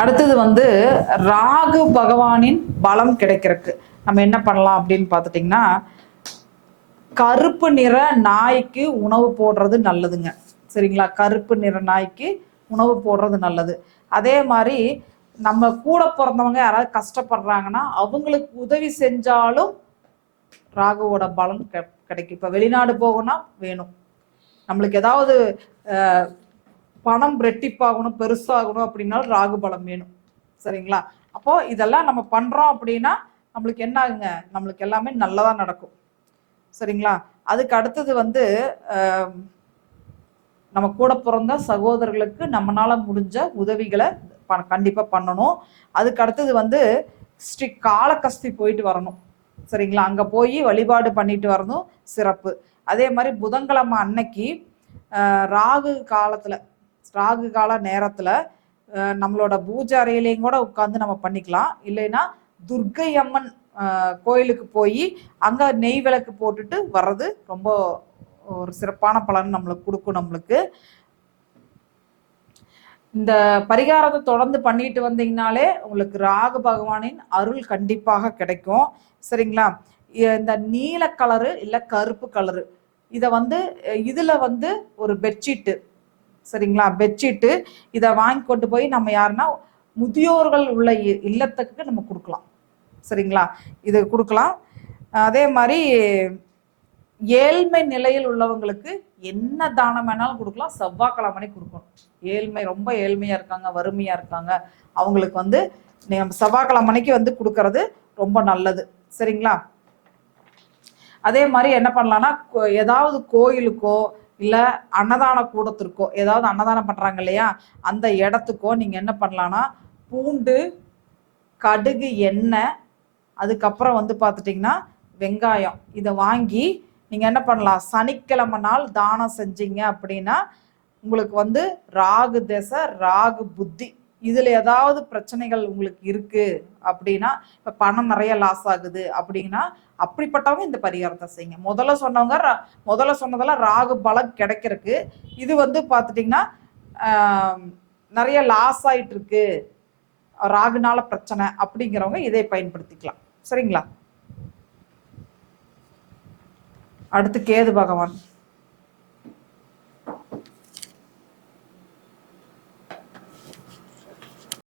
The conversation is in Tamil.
அடுத்தது வந்து ராகு பகவானின் பலம் கிடைக்கிறதுக்கு. நம்ம என்ன பண்ணலாம் அப்படின்னு பார்த்துட்டிங்கன்னா கருப்பு நிற நாய்க்கு உணவு போடுறது நல்லதுங்க. சரிங்களா? கருப்பு நிற நாய்க்கு உணவு போடுறது நல்லது. அதே மாதிரி நம்ம கூட பிறந்தவங்க யாராவது கஷ்டப்படுறாங்கன்னா அவங்களுக்கு உதவி செஞ்சாலும் ராகுவோட பலன் கிடைக்கும். இப்போ வெளிநாடு போகணும்னா வேணும். நம்மளுக்கு ஏதாவது பணம் ரெட்டிப்பாகணும் பெருசாகணும் அப்படின்னாலும் ராகு பலம் வேணும். சரிங்களா? அப்போ இதெல்லாம் நம்ம பண்றோம் அப்படின்னா நம்மளுக்கு என்ன ஆகுங்க நம்மளுக்கு எல்லாமே நல்லதா நடக்கும். சரிங்களா? அதுக்கு அடுத்தது வந்து நம்ம கூட பிறந்த சகோதரர்களுக்கு நம்மளால முடிஞ்ச உதவிகளை ப- கண்டிப்பா பண்ணணும். அதுக்கு அடுத்தது வந்து ஸ்ரீ காலகஸ்தி போயிட்டு வரணும். சரிங்களா? அங்க போய் வழிபாடு பண்ணிட்டு வரணும். சிறப்பு. அதே மாதிரி புதன்கிழமை அன்னைக்கு ராகு காலத்துல ராகு கால நேரத்தில் நம்மளோட பூஜை அறையிலையும் கூட உட்காந்து நம்ம பண்ணிக்கலாம். இல்லைன்னா துர்க்கை அம்மன் கோயிலுக்கு போய் அங்கே நெய் விளக்கு போட்டுட்டு வர்றது ரொம்ப ஒரு சிறப்பான பலன் நம்மளுக்கு கொடுக்கும் நம்மளுக்கு. இந்த பரிகாரத்தை தொடர்ந்து பண்ணிட்டு வந்தீங்கனாலே உங்களுக்கு ராகு பகவானின் அருள் கண்டிப்பாக கிடைக்கும். சரிங்களா? இந்த நீல கலரு இல்லை கருப்பு கலரு. இதை வந்து இதில் வந்து ஒரு பெட்ஷீட்டு. சரிங்களா? பெட்ஷீட்டு இதை வாங்கி கொண்டு போய் நம்ம யாருன்னா முதியோர்கள் உள்ள இ- இல்லத்துக்கு நம்ம கொடுக்கலாம். சரிங்களா? இது கொடுக்கலாம். அதே மாதிரி ஏழ்மை நிலையில் உள்ளவங்களுக்கு என்ன தானம் வேணாலும் கொடுக்கலாம். செவ்வாய்க்கிழமை கொடுக்கணும். ஏழ்மை ரொம்ப ஏழ்மையாக இருக்காங்க வறுமையாக இருக்காங்க. அவங்களுக்கு வந்து நம்ம செவ்வாய்க்கிழமைக்கு வந்து கொடுக்கறது ரொம்ப நல்லது. சரிங்களா? அதே மாதிரி என்ன பண்ணலாம்னா கோ- ஏதாவது கோயிலுக்கோ இல்லை அன்னதான கூடத்திற்கோ ஏதாவது அன்னதானம் பண்ணுறாங்க இல்லையா? அந்த இடத்துக்கோ நீங்கள் என்ன பண்ணலான்னா பூண்டு கடுகு எண்ணெய் அதுக்கப்புறம் வந்து பார்த்துட்டிங்கன்னா வெங்காயம். இதை வாங்கி நீங்கள் என்ன பண்ணலாம்? சனிக்கிழமை நாள் தானம் செஞ்சீங்க அப்படின்னா உங்களுக்கு வந்து ராகு திசை ராகு புத்தி இதில் ஏதாவது பிரச்சனைகள் உங்களுக்கு இருக்குது அப்படின்னா இப்போ பணம் நிறைய லாஸ் ஆகுது அப்படின்னா அப்படிப்பட்டவங்க இந்த பரிகாரத்தை செய்யுங்க. முதல்ல சொன்னவங்க ரா- முதல்ல சொன்னதெல்லாம் ராகு பலம் கிடைக்கிறதுக்கு இது வந்து பார்த்துட்டிங்கன்னா நிறைய லாஸ் ஆயிட்டு இருக்கு ராகுனால பிரச்சனை அப்படிங்கிறவங்க இதை பயன்படுத்திக்கலாம். சரிங்களா? அடுத்து கேது பகவான்.